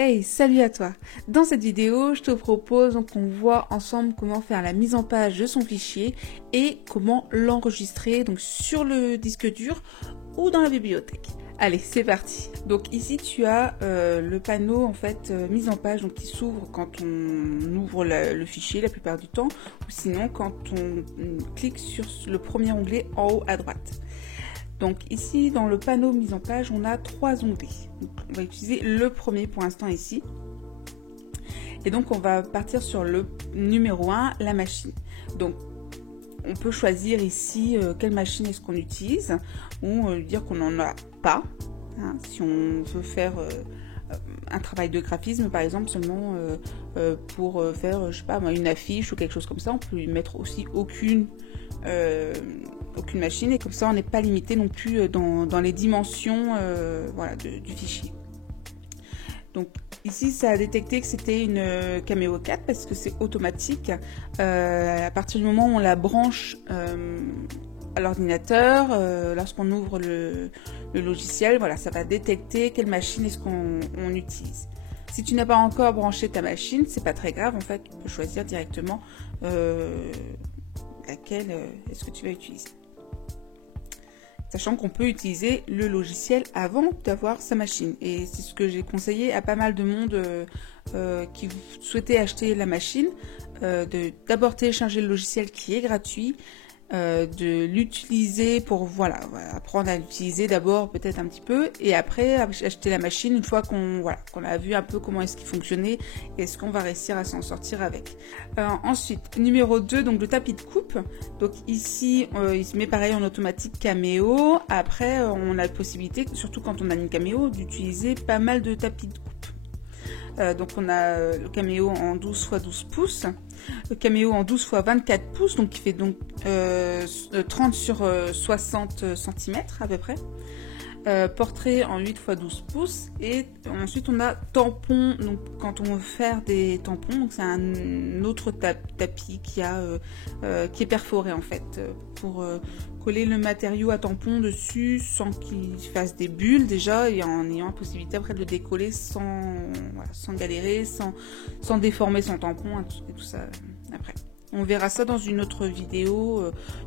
Hey, salut à toi! Dans cette vidéo, je te propose qu'on voit ensemble comment faire la mise en page de son fichier et comment l'enregistrer donc sur le disque dur ou dans la bibliothèque. Allez, c'est parti! Donc ici, tu as le panneau en fait mise en page donc, qui s'ouvre quand on ouvre le fichier la plupart du temps ou sinon quand on clique sur le premier onglet en haut à droite. Donc ici, dans le panneau mise en page, on a 3 onglets. Donc, on va utiliser le premier pour l'instant ici. Et donc, on va partir sur le numéro 1, la machine. Donc, on peut choisir ici quelle machine est-ce qu'on utilise ou dire qu'on n'en a pas. Hein, si on veut faire un travail de graphisme, par exemple, seulement pour faire, je sais pas, une affiche ou quelque chose comme ça, on peut lui mettre aussi aucune machine et comme ça on n'est pas limité non plus dans les dimensions voilà, du fichier. Donc ici ça a détecté que c'était une Cameo 4 parce que c'est automatique. À partir du moment où on la branche à l'ordinateur, lorsqu'on ouvre le logiciel, voilà, ça va détecter quelle machine est-ce qu'on utilise. Si tu n'as pas encore branché ta machine, c'est pas très grave, en fait, tu peux choisir directement laquelle est-ce que tu vas utiliser. Sachant qu'on peut utiliser le logiciel avant d'avoir sa machine. Et c'est ce que j'ai conseillé à pas mal de monde qui souhaitait acheter la machine, d'abord télécharger le logiciel qui est gratuit, de l'utiliser pour voilà, apprendre à l'utiliser d'abord peut-être un petit peu et après acheter la machine une fois qu'on a vu un peu comment est-ce qu'il fonctionnait et est-ce qu'on va réussir à s'en sortir avec. Ensuite, numéro 2, donc le tapis de coupe. Donc ici, il se met pareil en automatique Cameo. Après, on a la possibilité, surtout quand on a une Cameo, d'utiliser pas mal de tapis de coupe. Donc on a le Cameo en 12 x 12 pouces, le Cameo en 12 x 24 pouces, donc qui fait donc 30 sur 60 cm à peu près. Portrait en 8 x 12 pouces et ensuite on a tampon, donc quand on veut faire des tampons, donc c'est un autre tapis qui est perforé en fait pour coller le matériau à tampon dessus sans qu'il fasse des bulles déjà et en ayant la possibilité après de le décoller sans galérer, sans déformer son tampon et tout ça après. On verra ça dans une autre vidéo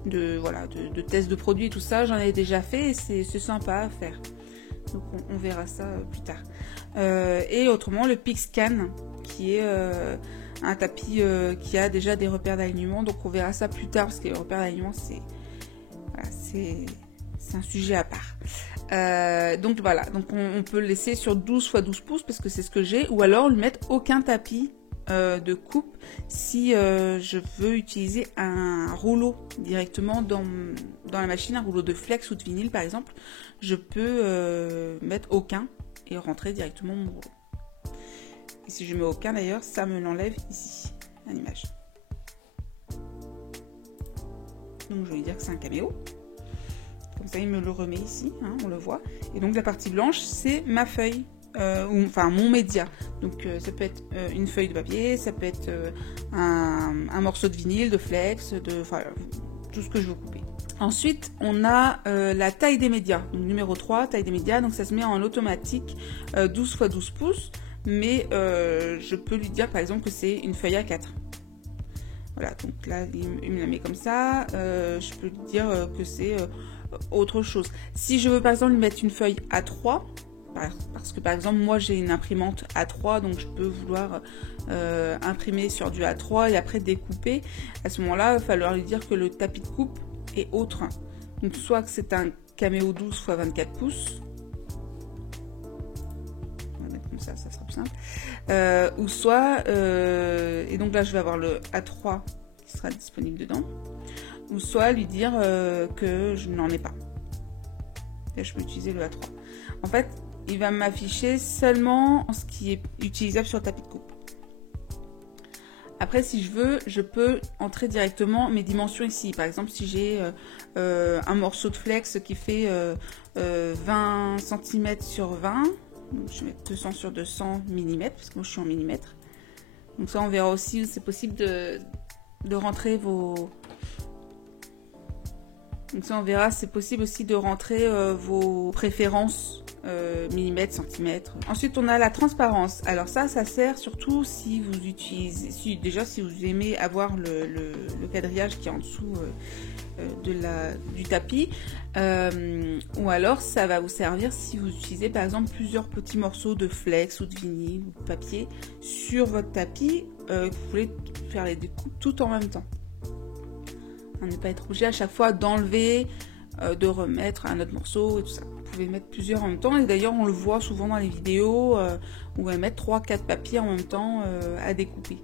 de test de produits et tout ça. J'en ai déjà fait et c'est sympa à faire. Donc on verra ça plus tard. Et autrement, le PixScan, qui est un tapis qui a déjà des repères d'alignement. Donc on verra ça plus tard parce que les repères d'alignement, c'est un sujet à part. Donc voilà, donc on peut le laisser sur 12 x 12 pouces parce que c'est ce que j'ai. Ou alors lui mettre aucun tapis de coupe si je veux utiliser un rouleau directement dans la machine, un rouleau de flex ou de vinyle par exemple, je peux mettre aucun et rentrer directement mon rouleau. Et si je mets aucun d'ailleurs, ça me l'enlève ici, à l'image. Donc je vais lui dire que c'est un Cameo. Comme ça il me le remet ici, hein, on le voit. Et donc la partie blanche c'est ma feuille. Enfin mon média, donc ça peut être une feuille de papier, ça peut être un morceau de vinyle, de flex, tout ce que je veux couper. Ensuite on a la taille des médias, donc numéro 3, taille des médias, donc ça se met en automatique 12 x 12 pouces, mais je peux lui dire par exemple que c'est une feuille A4. Voilà, donc là il me la met comme ça, je peux lui dire que c'est autre chose. Si je veux par exemple lui mettre une feuille A3, parce que par exemple moi j'ai une imprimante A3 donc je peux vouloir imprimer sur du A3 et après découper, à ce moment là il va falloir lui dire que le tapis de coupe est autre, donc soit que c'est un Cameo 12 x 24 pouces, on va mettre comme ça sera plus simple, ou soit et donc là je vais avoir le A3 qui sera disponible dedans, ou soit lui dire que je n'en ai pas, et je peux utiliser le A3. En fait il va m'afficher seulement ce qui est utilisable sur le tapis de coupe. Après, si je veux, je peux entrer directement mes dimensions ici. Par exemple, si j'ai un morceau de flex qui fait 20 cm sur 20, donc je vais mettre 200 sur 200 mm, parce que moi je suis en millimètres. Donc ça, on verra aussi, c'est possible de rentrer vos... Donc ça, on verra, c'est possible aussi de rentrer vos préférences millimètres, centimètres. Ensuite, on a la transparence. Alors ça sert surtout si vous utilisez, si vous aimez avoir le quadrillage qui est en dessous du tapis, ou alors ça va vous servir si vous utilisez par exemple plusieurs petits morceaux de flex ou de vinyle ou de papier sur votre tapis, vous voulez faire les découpes tout en même temps. On n'est pas être obligé à chaque fois d'enlever, de remettre un autre morceau et tout ça. Vous pouvez mettre plusieurs en même temps, et d'ailleurs on le voit souvent dans les vidéos où on va mettre 3-4 papiers en même temps à découper.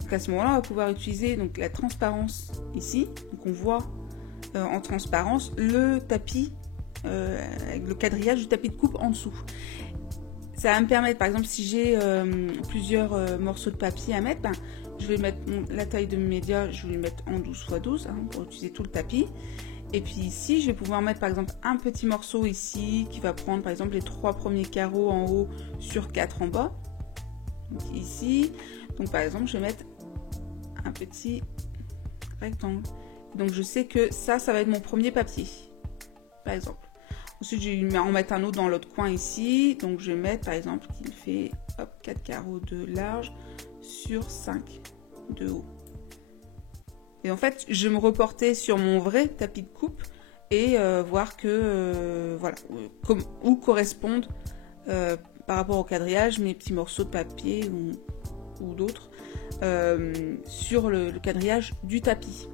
Donc à ce moment-là, on va pouvoir utiliser donc la transparence ici. Donc on voit en transparence le tapis, avec le quadrillage du tapis de coupe en dessous. Ça va me permettre, par exemple, si j'ai plusieurs morceaux de papier à mettre, je vais mettre la taille de mes médias, je vais le mettre en 12 x 12 pour utiliser tout le tapis. Et puis ici, je vais pouvoir mettre par exemple un petit morceau ici qui va prendre par exemple les 3 premiers carreaux en haut sur 4 en bas. Donc ici, donc par exemple, je vais mettre un petit rectangle. Donc je sais que ça va être mon premier papier, par exemple. Ensuite, je vais en mettre un autre dans l'autre coin ici. Donc je vais mettre par exemple qui me fait 4 carreaux de large sur 5 de haut. Et en fait, je vais me reporter sur mon vrai tapis de coupe et voir que voilà, où correspondent par rapport au quadrillage mes petits morceaux de papier ou d'autres sur le quadrillage du tapis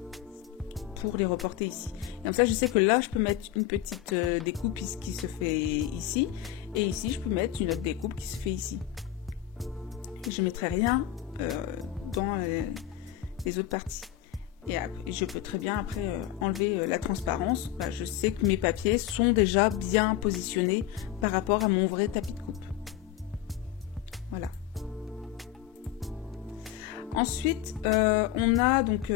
pour les reporter ici. Et comme ça, je sais que là, je peux mettre une petite découpe qui se fait ici, et ici, je peux mettre une autre découpe qui se fait ici. Et je ne mettrai rien dans les autres parties. Et je peux très bien après enlever la transparence. Bah, je sais que mes papiers sont déjà bien positionnés par rapport à mon vrai tapis de coupe. Voilà. Ensuite, on a donc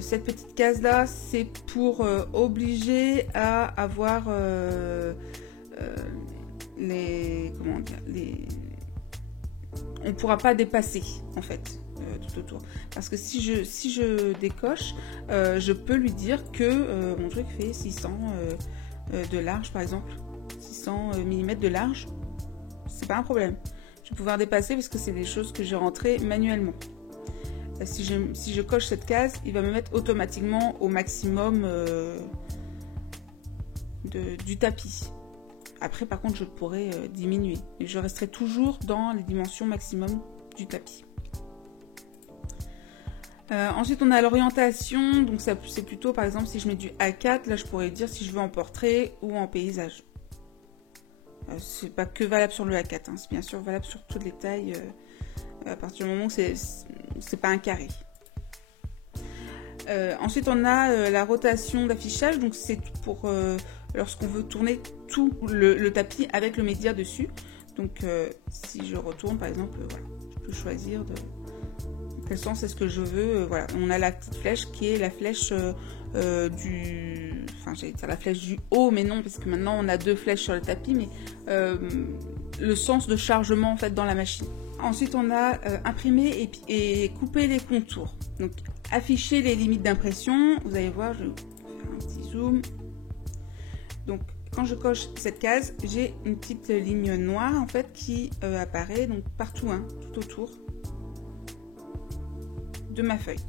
cette petite case là, c'est pour obliger à avoir on ne pourra pas dépasser en fait tout autour. Parce que si je décoche, je peux lui dire que mon truc fait 600 de large par exemple, 600 mm de large, c'est pas un problème. Je vais pouvoir dépasser parce que c'est des choses que j'ai rentrées manuellement. Si je coche cette case, il va me mettre automatiquement au maximum du tapis. Après, par contre, je pourrais diminuer. Et je resterai toujours dans les dimensions maximum du tapis. Ensuite, on a l'orientation. Donc, c'est plutôt, par exemple, si je mets du A4, là, je pourrais dire si je veux en portrait ou en paysage. C'est pas que valable sur le A4, hein, c'est bien sûr valable sur toutes les tailles à partir du moment où c'est pas un carré. Ensuite on a la rotation d'affichage, donc c'est pour lorsqu'on veut tourner tout le tapis avec le média dessus. Donc si je retourne par exemple, voilà, je peux choisir de quel sens est-ce que je veux. Voilà, on a la petite flèche qui est la flèche j'allais dire la flèche du haut, mais non, parce que maintenant on a 2 flèches sur le tapis, mais le sens de chargement en fait dans la machine. Ensuite on a imprimer et couper les contours. Donc afficher les limites d'impression. Vous allez voir, je vais faire un petit zoom. Donc quand je coche cette case, j'ai une petite ligne noire en fait qui apparaît donc partout, hein, tout autour de ma feuille.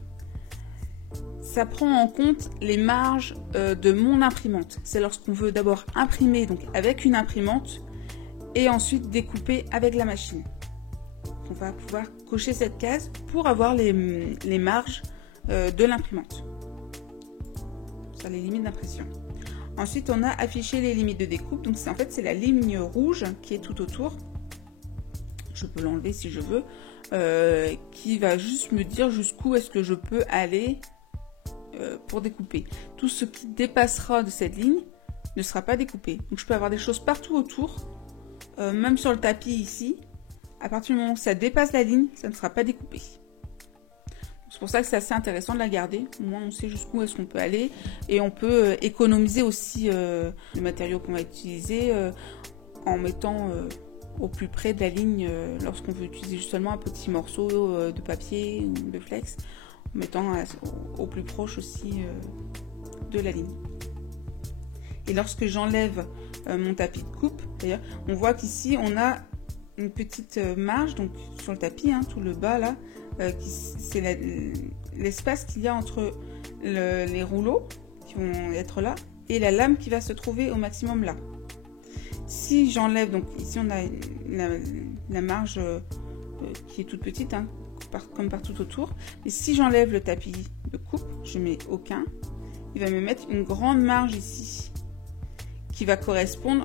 Ça prend en compte les marges de mon imprimante. C'est lorsqu'on veut d'abord imprimer donc avec une imprimante et ensuite découper avec la machine. On va pouvoir cocher cette case pour avoir les marges de l'imprimante. Ça, les limites d'impression. Ensuite, on a affiché les limites de découpe. Donc en fait, c'est la ligne rouge qui est tout autour. Je peux l'enlever si je veux. Qui va juste me dire jusqu'où est-ce que je peux aller pour découper. Tout ce qui dépassera de cette ligne ne sera pas découpé. Donc je peux avoir des choses partout autour, même sur le tapis ici. À partir du moment où ça dépasse la ligne, ça ne sera pas découpé. C'est pour ça que c'est assez intéressant de la garder. Au moins on sait jusqu'où est-ce qu'on peut aller et on peut économiser aussi les matériaux qu'on va utiliser en mettant au plus près de la ligne lorsqu'on veut utiliser justement un petit morceau de papier ou de flex, en mettant au plus proche aussi de la ligne. Et lorsque j'enlève mon tapis de coupe. D'ailleurs, on voit qu'ici on a une petite marge donc sur le tapis, hein, tout le bas là, c'est l'espace qu'il y a entre les rouleaux qui vont être là et la lame qui va se trouver au maximum là. Si j'enlève, donc ici on a la marge qui est toute petite, hein, comme partout autour, et si j'enlève le tapis de coupe, je mets aucun, il va me mettre une grande marge ici qui va correspondre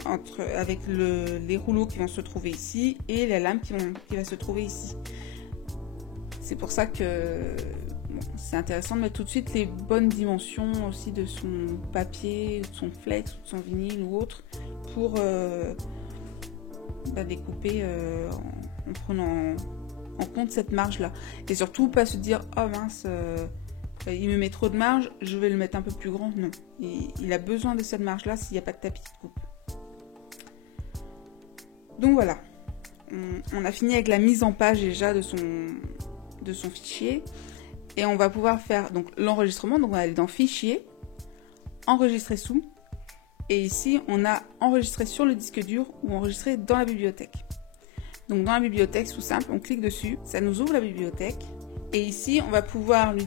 avec les rouleaux qui vont se trouver ici et la lame qui va se trouver ici. C'est pour ça que bon, c'est intéressant de mettre tout de suite les bonnes dimensions aussi de son papier, de son flex, de son vinyle ou autre pour découper en prenant en compte cette marge là. Et surtout pas se dire oh mince, il me met trop de marge, je vais le mettre un peu plus grand. Non, il a besoin de cette marge là s'il n'y a pas de tapis de coupe. Donc voilà, on a fini avec la mise en page déjà de son fichier et on va pouvoir faire donc l'enregistrement. Donc on va aller dans fichier, enregistrer sous, et ici on a enregistré sur le disque dur ou enregistré dans la bibliothèque. Donc dans la bibliothèque, c'est tout simple, on clique dessus, ça nous ouvre la bibliothèque et ici on va pouvoir lui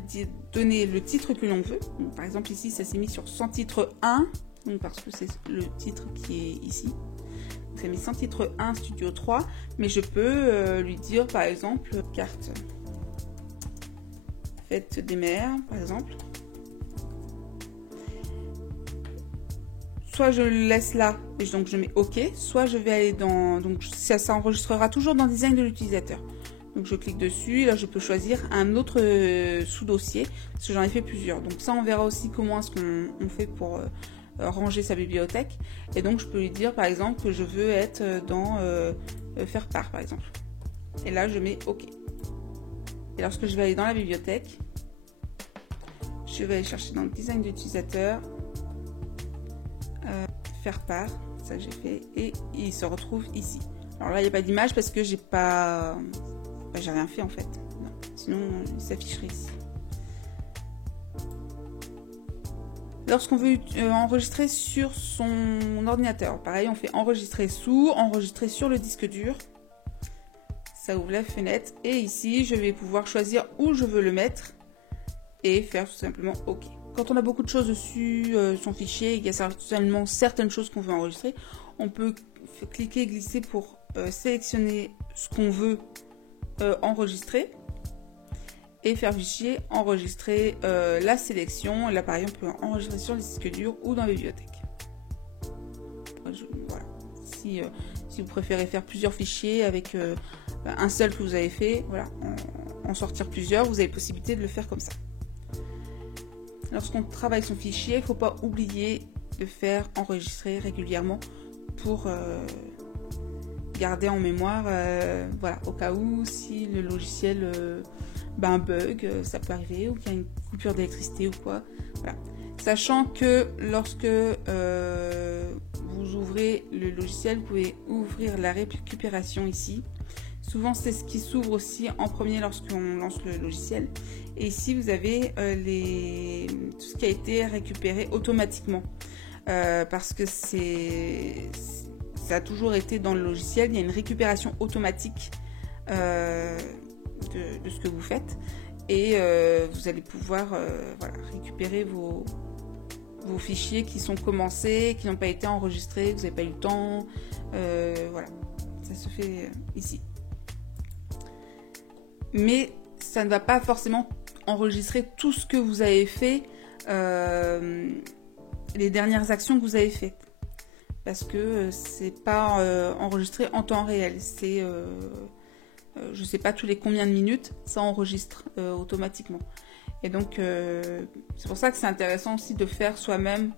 donner le titre que l'on veut. Donc, par exemple ici ça s'est mis sur sans titre 1, donc parce que c'est le titre qui est ici. Donc, ça mis sans titre 1 Studio 3, mais je peux lui dire par exemple carte fête des mères par exemple. Soit je le laisse là et donc je mets OK, soit je vais aller dans, donc ça enregistrera toujours dans design de l'utilisateur. Donc je clique dessus et là je peux choisir un autre sous-dossier parce que j'en ai fait plusieurs. Donc ça on verra aussi comment est-ce qu'on fait pour ranger sa bibliothèque. Et donc je peux lui dire par exemple que je veux être dans faire part par exemple. Et là je mets OK. Et lorsque je vais aller dans la bibliothèque, je vais aller chercher dans le design de l'utilisateur, faire part, ça j'ai fait, et il se retrouve ici. Alors là il n'y a pas d'image parce que j'ai rien fait en fait. Non. Sinon il s'afficherait ici. Lorsqu'on veut enregistrer sur son ordinateur, pareil on fait enregistrer sous, enregistrer sur le disque dur. Ça ouvre la fenêtre et ici je vais pouvoir choisir où je veux le mettre et faire tout simplement OK. Quand on a beaucoup de choses dessus, son fichier, il y a certainement certaines choses qu'on veut enregistrer, on peut cliquer et glisser pour sélectionner ce qu'on veut enregistrer et faire fichier, enregistrer la sélection. Et là pareil on peut enregistrer sur le disque dur ou dans la bibliothèque. Voilà. Si vous préférez faire plusieurs fichiers avec un seul que vous avez fait, voilà, en sortir plusieurs, vous avez possibilité de le faire comme ça. Lorsqu'on travaille son fichier, il ne faut pas oublier de faire enregistrer régulièrement pour garder en mémoire, voilà, au cas où si le logiciel bug, ça peut arriver, ou qu'il y a une coupure d'électricité ou quoi. Voilà. Sachant que lorsque vous ouvrez le logiciel, vous pouvez ouvrir la récupération ici. Souvent, c'est ce qui s'ouvre aussi en premier lorsqu'on lance le logiciel. Et ici, vous avez tout ce qui a été récupéré automatiquement. Parce que ça a toujours été dans le logiciel. Il y a une récupération automatique de ce que vous faites. Et vous allez pouvoir voilà, récupérer vos fichiers qui sont commencés, qui n'ont pas été enregistrés, que vous n'avez pas eu le temps. Voilà, ça se fait ici. Mais ça ne va pas forcément enregistrer tout ce que vous avez fait, les dernières actions que vous avez faites, parce que c'est pas enregistré en temps réel. C'est, je sais pas tous les combien de minutes, ça enregistre automatiquement. Et donc c'est pour ça que c'est intéressant aussi de faire soi-même,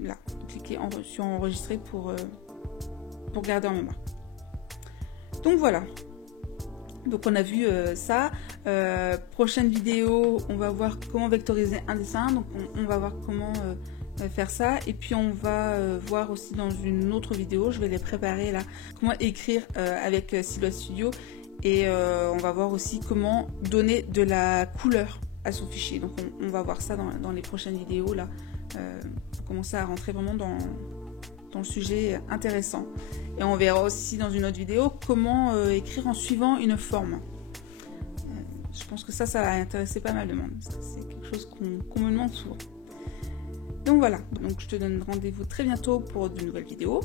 là, cliquer sur enregistrer pour garder en mémoire. Donc voilà. Donc on a vu ça. Prochaine vidéo, on va voir comment vectoriser un dessin. Donc on va voir comment faire ça. Et puis on va voir aussi dans une autre vidéo, je vais les préparer là, comment écrire avec Silhouette Studio. Et on va voir aussi comment donner de la couleur à son fichier. Donc on va voir ça dans les prochaines vidéos là. Pour commencer à rentrer vraiment dans le sujet intéressant. Et on verra aussi dans une autre vidéo comment écrire en suivant une forme. Je pense que ça va intéresser pas mal de monde. C'est quelque chose qu'on me demande souvent. Donc voilà, donc je te donne rendez-vous très bientôt pour de nouvelles vidéos.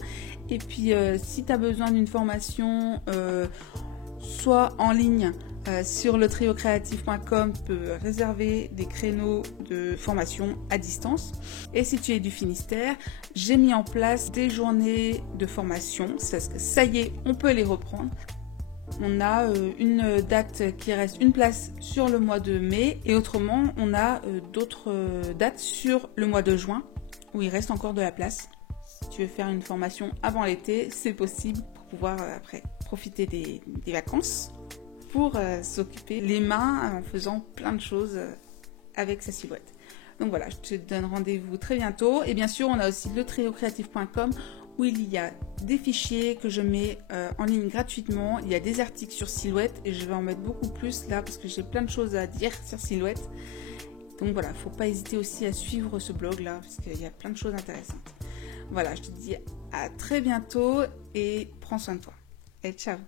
Et puis si tu as besoin d'une formation, soit en ligne sur le triocreatif.com, tu peux réserver des créneaux de formation à distance. Et si tu es du Finistère, j'ai mis en place des journées de formation. Ça y est, on peut les reprendre. On a une date qui reste, une place sur le mois de mai, et autrement on a d'autres dates sur le mois de juin où il reste encore de la place. Si tu veux faire une formation avant l'été, c'est possible pour pouvoir après profiter des vacances pour s'occuper les mains en faisant plein de choses avec sa silhouette. Donc voilà, je te donne rendez-vous très bientôt. Et bien sûr, on a aussi le triocreatif.com où il y a des fichiers que je mets en ligne gratuitement. Il y a des articles sur Silhouette et je vais en mettre beaucoup plus là parce que j'ai plein de choses à dire sur Silhouette. Donc voilà, il ne faut pas hésiter aussi à suivre ce blog là parce qu'il y a plein de choses intéressantes. Voilà, je te dis à très bientôt et prends soin de toi. Et ciao!